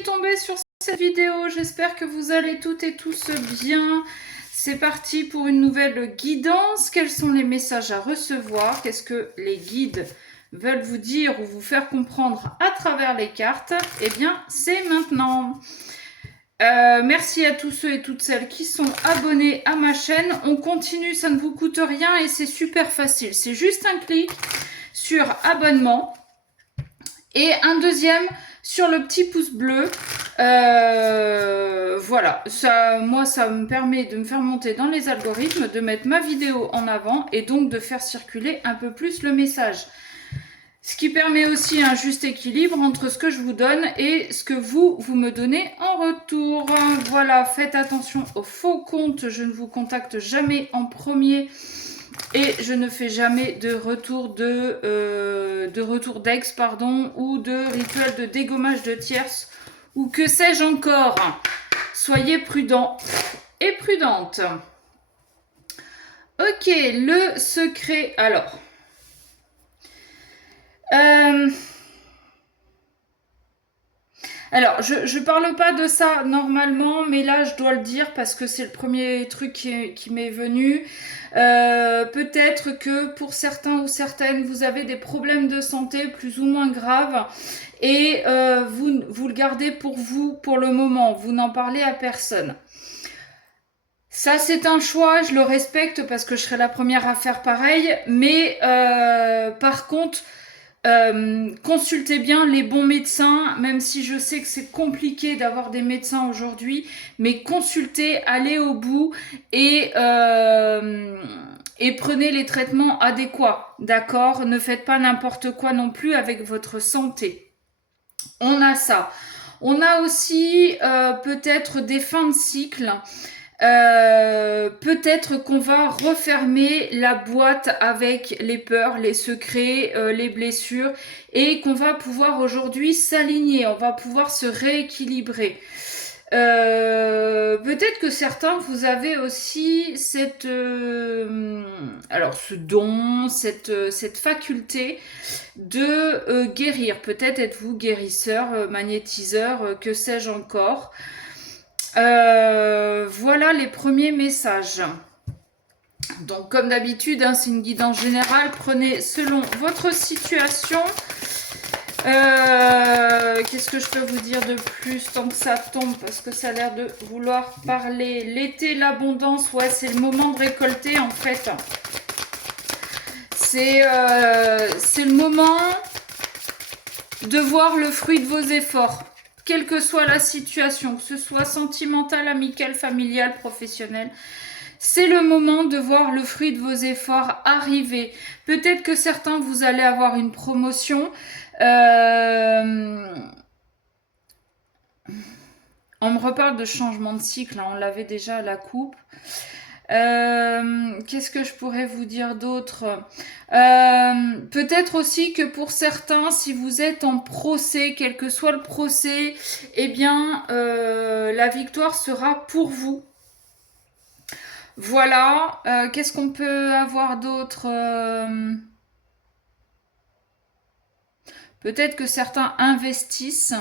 qui tomber sur cette vidéo. J'espère que vous allez toutes et tous bien. C'est parti pour une nouvelle guidance. Quels sont les messages à recevoir? Qu'est-ce que les guides veulent vous dire ou vous faire comprendre à travers les cartes? Eh bien, c'est maintenant. Merci à tous ceux et toutes celles qui sont abonnés à ma chaîne. On continue, ça ne vous coûte rien et c'est super facile. C'est juste un clic sur abonnement et un deuxième sur le petit pouce bleu. Voilà, moi ça me permet de me faire monter dans les algorithmes, de mettre ma vidéo en avant et donc de faire circuler un peu plus le message. Ce qui permet aussi un juste équilibre entre ce que je vous donne et ce que vous me donnez en retour. Voilà, faites attention aux faux comptes. Je ne vous contacte jamais en premier et je ne fais jamais de retour d'ex, pardon, ou de rituel de dégommage de tierces ou que sais-je encore. Soyez prudents et prudentes. Ok, le secret. Alors... Alors, je parle pas de ça normalement, mais là, je dois le dire parce que c'est le premier truc qui m'est venu. Peut-être que pour certains ou certaines, vous avez des problèmes de santé plus ou moins graves et vous le gardez pour vous pour le moment. Vous n'en parlez à personne. Ça, c'est un choix, je le respecte parce que je serai la première à faire pareil, mais par contre... consultez bien les bons médecins, même si je sais que c'est compliqué d'avoir des médecins aujourd'hui, mais consultez, allez au bout et prenez les traitements adéquats, d'accord? Ne faites pas n'importe quoi non plus avec votre santé. On a ça. On a aussi peut-être des fins de cycle. Peut-être qu'on va refermer la boîte avec les peurs, les secrets, les blessures et qu'on va pouvoir aujourd'hui s'aligner, on va pouvoir se rééquilibrer. Peut-être que certains, vous avez aussi cette, alors ce don, cette faculté de guérir. Peut-être êtes-vous guérisseur, magnétiseur, que sais-je encore. Voilà les premiers messages. Donc comme d'habitude, hein, c'est une guidance générale. Prenez selon votre situation. Qu'est-ce que je peux vous dire de plus tant que ça tombe? Parce que ça a l'air de vouloir parler. L'été, l'abondance, ouais, c'est le moment de récolter en fait. C'est le moment de voir le fruit de vos efforts. Quelle que soit la situation, que ce soit sentimentale, amicale, familiale, professionnelle, c'est le moment de voir le fruit de vos efforts arriver. Peut-être que certains, vous allez avoir une promotion. On me reparle de changement de cycle, hein, on l'avait déjà à la coupe. Qu'est-ce que je pourrais vous dire d'autre? Peut-être aussi que pour certains, si vous êtes en procès, quel que soit le procès, eh bien, la victoire sera pour vous. Voilà. Qu'est-ce qu'on peut avoir d'autre? Peut-être que certains investissent.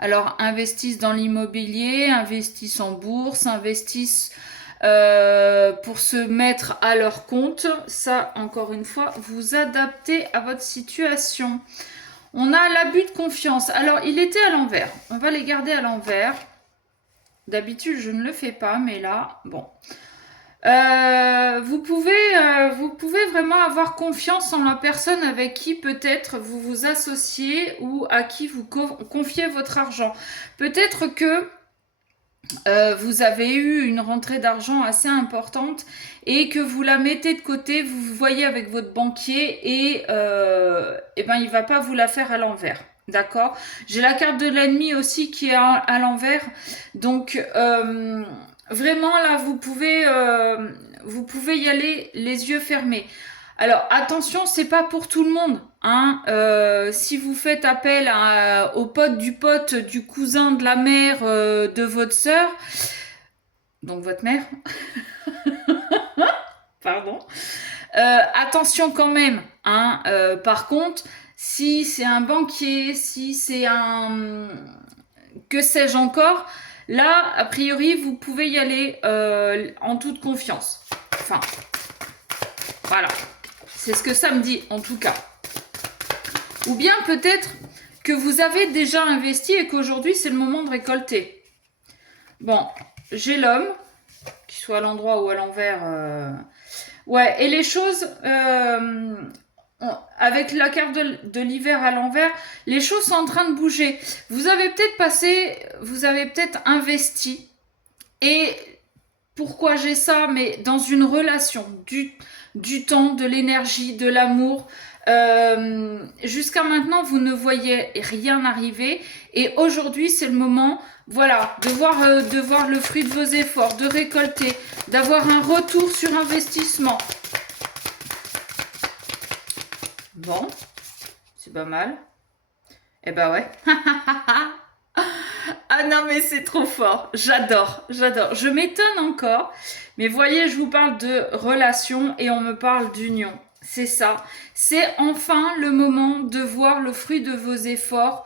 Alors, investissent dans l'immobilier, investissent en bourse, investissent pour se mettre à leur compte. Ça, encore une fois, vous adaptez à votre situation. On a l'abus de confiance. Alors, il était à l'envers. On va les garder à l'envers. D'habitude, je ne le fais pas, mais là, bon. Vous pouvez vraiment avoir confiance en la personne avec qui peut-être vous vous associez ou à qui vous confiez votre argent. Peut-être que vous avez eu une rentrée d'argent assez importante et que vous la mettez de côté, vous vous voyez avec votre banquier et ben il va pas vous la faire à l'envers. D'accord? J'ai la carte de l'ennemi aussi qui est à l'envers. Donc vraiment là vous pouvez y aller les yeux fermés. Alors attention, c'est pas pour tout le monde, hein. Si vous faites appel au pote, du cousin, de la mère, de votre sœur, donc votre mère, pardon. Attention quand même, hein. Par contre, si c'est un banquier, si c'est un... que sais-je encore, là, a priori, vous pouvez y aller en toute confiance. Enfin, voilà. C'est ce que ça me dit, en tout cas. Ou bien peut-être que vous avez déjà investi et qu'aujourd'hui, c'est le moment de récolter. Bon, j'ai l'homme, qu'il soit à l'endroit ou à l'envers. Ouais, et les choses, avec la carte de l'hiver à l'envers, les choses sont en train de bouger. Vous avez peut-être investi. Et pourquoi j'ai ça? Mais dans une relation, du temps, de l'énergie, de l'amour. Jusqu'à maintenant, vous ne voyez rien arriver. Et aujourd'hui, c'est le moment, voilà, de voir le fruit de vos efforts, de récolter, d'avoir un retour sur investissement. Bon, c'est pas mal. Eh ben ouais. Ah non, mais c'est trop fort. J'adore, j'adore. Je m'étonne encore. Mais voyez, je vous parle de relation et on me parle d'union. C'est ça. C'est enfin le moment de voir le fruit de vos efforts.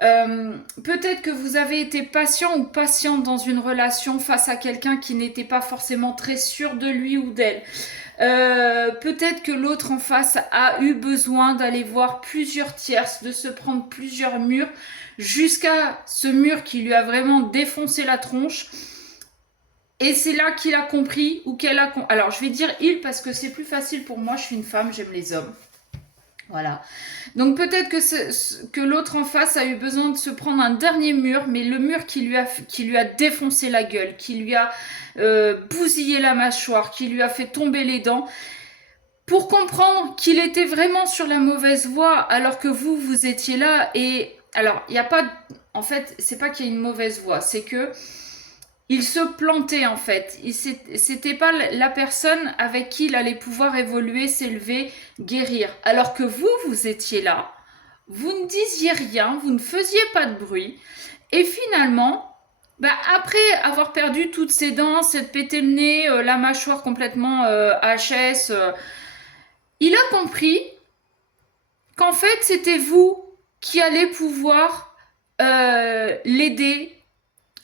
Peut-être que vous avez été patient ou patiente dans une relation face à quelqu'un qui n'était pas forcément très sûr de lui ou d'elle. Peut-être que l'autre en face a eu besoin d'aller voir plusieurs tierces, de se prendre plusieurs murs, jusqu'à ce mur qui lui a vraiment défoncé la tronche. Et c'est là qu'il a compris, ou qu'elle a... Alors, je vais dire il parce que c'est plus facile pour moi, je suis une femme, j'aime les hommes. Voilà. Donc peut-être que l'autre en face a eu besoin de se prendre un dernier mur, mais le mur qui lui a défoncé la gueule, qui lui a bousillé la mâchoire, qui lui a fait tomber les dents, pour comprendre qu'il était vraiment sur la mauvaise voie, alors que vous étiez là. Et alors, il n'y a pas... En fait, c'est pas qu'il y a une mauvaise voie, c'est que il se plantait en fait. C'était pas la personne avec qui il allait pouvoir évoluer, s'élever, guérir. Alors que vous étiez là, vous ne disiez rien, vous ne faisiez pas de bruit. Et finalement, après avoir perdu toutes ses dents, s'être pété le nez, la mâchoire complètement HS, il a compris qu'en fait c'était vous qui allez pouvoir l'aider.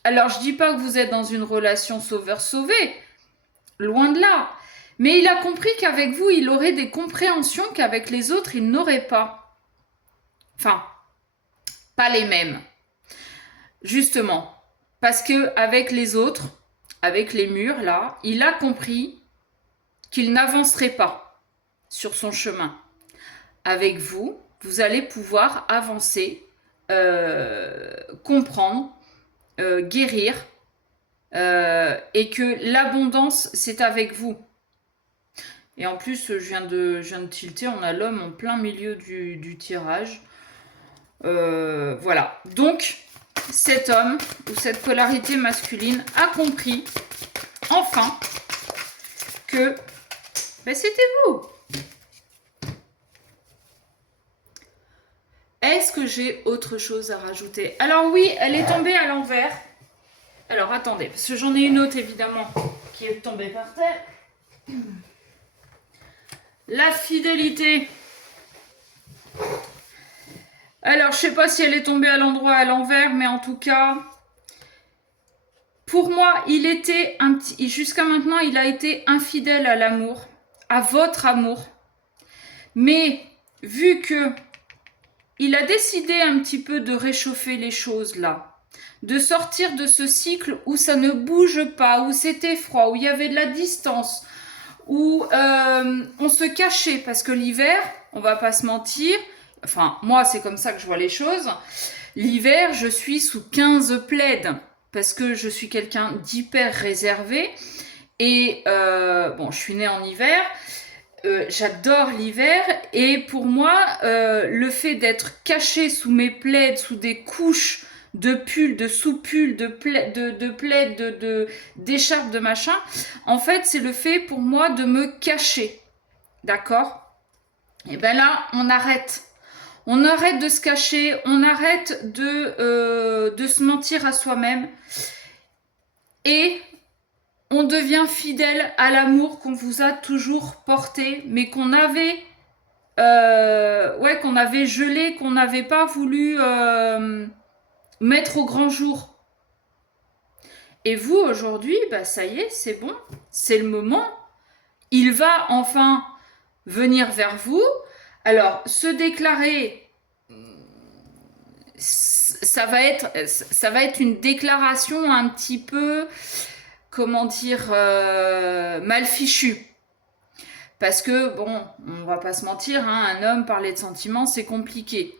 Alors, je dis pas que vous êtes dans une relation sauveur-sauvé, loin de là. Mais il a compris qu'avec vous, il aurait des compréhensions qu'avec les autres, il n'aurait pas. Enfin, pas les mêmes. Justement. Parce que avec les autres, avec les murs, là, il a compris qu'il n'avancerait pas sur son chemin. Avec vous, vous allez pouvoir avancer, comprendre, guérir, et que l'abondance, c'est avec vous. Et en plus, je viens de tilter, on a l'homme en plein milieu du tirage. Voilà. Donc, cet homme, ou cette polarité masculine, a compris, enfin, que c'était vous. Est-ce que j'ai autre chose à rajouter? Alors oui, elle est tombée à l'envers. Alors attendez, parce que j'en ai une autre évidemment qui est tombée par terre. La fidélité. Alors je sais pas si elle est tombée à l'endroit à l'envers, mais en tout cas, pour moi, il était jusqu'à maintenant, il a été infidèle à l'amour, à votre amour. Mais vu que il a décidé un petit peu de réchauffer les choses là, de sortir de ce cycle où ça ne bouge pas, où c'était froid, où il y avait de la distance, où on se cachait, parce que l'hiver, on va pas se mentir, enfin moi c'est comme ça que je vois les choses, l'hiver je suis sous 15 plaids, parce que je suis quelqu'un d'hyper réservé, et bon je suis née en hiver, j'adore l'hiver, et pour moi, le fait d'être caché sous mes plaids, sous des couches de pulls, de sous-pulls, de plaids, d'écharpes, de machin, en fait, c'est le fait pour moi de me cacher. D'accord? Et bien là, on arrête. On arrête de se cacher, on arrête de se mentir à soi-même. Et on devient fidèle à l'amour qu'on vous a toujours porté, mais qu'on avait ouais, qu'on avait gelé, qu'on n'avait pas voulu mettre au grand jour. Et vous, aujourd'hui, bah ça y est, c'est bon, c'est le moment. Il va enfin venir vers vous. Alors, se déclarer, ça va être une déclaration un petit peu, comment dire, mal fichue. Parce que, bon, on va pas se mentir, hein, un homme parler de sentiments, c'est compliqué.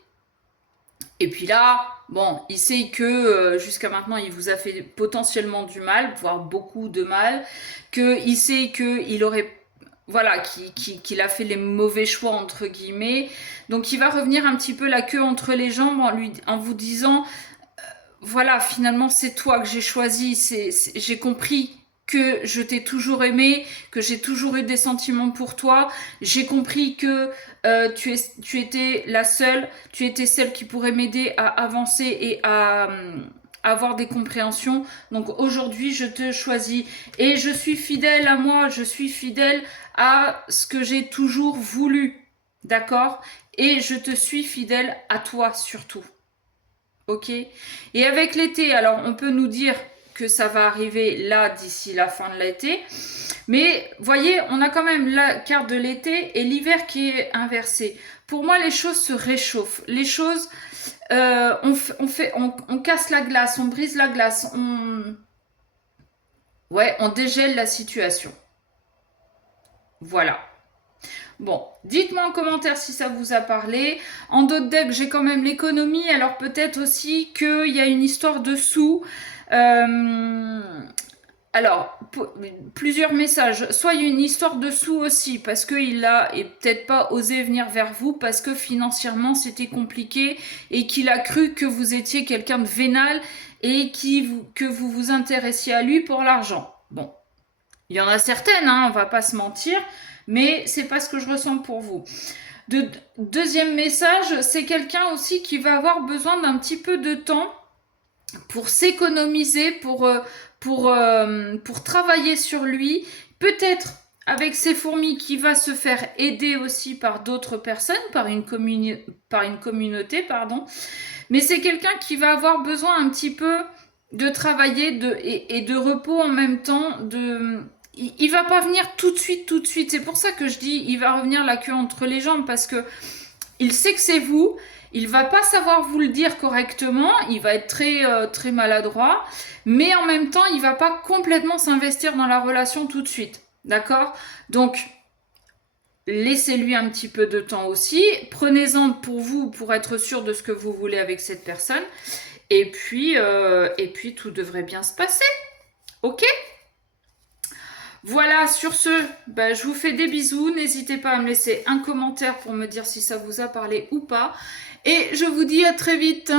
Et puis là, bon, il sait que jusqu'à maintenant, il vous a fait potentiellement du mal, voire beaucoup de mal, qu'il sait qu'il aurait, voilà, qu'il a fait les mauvais choix, entre guillemets. Donc il va revenir un petit peu la queue entre les jambes en vous disant, voilà, finalement, c'est toi que j'ai choisi, j'ai compris que je t'ai toujours aimé, que j'ai toujours eu des sentiments pour toi. J'ai compris que tu étais la seule, tu étais celle qui pourrait m'aider à avancer et à avoir des compréhensions. Donc aujourd'hui, je te choisis et je suis fidèle à moi, je suis fidèle à ce que j'ai toujours voulu. D'accord? Et je te suis fidèle à toi surtout. Ok. Et avec l'été, alors on peut nous dire que ça va arriver là d'ici la fin de l'été. Mais voyez, on a quand même la carte de l'été et l'hiver qui est inversé. Pour moi, les choses se réchauffent. Les choses, on casse la glace, on brise la glace, ouais, on dégèle la situation. Voilà. Bon, dites-moi en commentaire si ça vous a parlé. En d'autres decks, j'ai quand même l'économie. Alors peut-être aussi qu'il y a une histoire de sous. Alors, plusieurs messages. Soit il y a une histoire de sous aussi, parce qu'il a et peut-être pas osé venir vers vous, parce que financièrement c'était compliqué, et qu'il a cru que vous étiez quelqu'un de vénal, et que vous vous intéressiez à lui pour l'argent. Bon, il y en a certaines, hein, on va pas se mentir, mais c'est pas ce que je ressens pour vous. Deuxième message, c'est quelqu'un aussi qui va avoir besoin d'un petit peu de temps pour s'économiser, pour travailler sur lui, peut-être avec ses fourmis qui va se faire aider aussi par d'autres personnes, par une communauté, pardon. Mais c'est quelqu'un qui va avoir besoin un petit peu de travailler et de repos en même temps. Il va pas venir tout de suite, tout de suite. C'est pour ça que je dis, il va revenir la queue entre les jambes parce que il sait que c'est vous. Il va pas savoir vous le dire correctement. Il va être très maladroit. Mais en même temps, il va pas complètement s'investir dans la relation tout de suite. D'accord? Donc, laissez-lui un petit peu de temps aussi. Prenez-en pour vous pour être sûr de ce que vous voulez avec cette personne. Et puis tout devrait bien se passer. Ok? Voilà, sur ce, je vous fais des bisous. N'hésitez pas à me laisser un commentaire pour me dire si ça vous a parlé ou pas. Et je vous dis à très vite.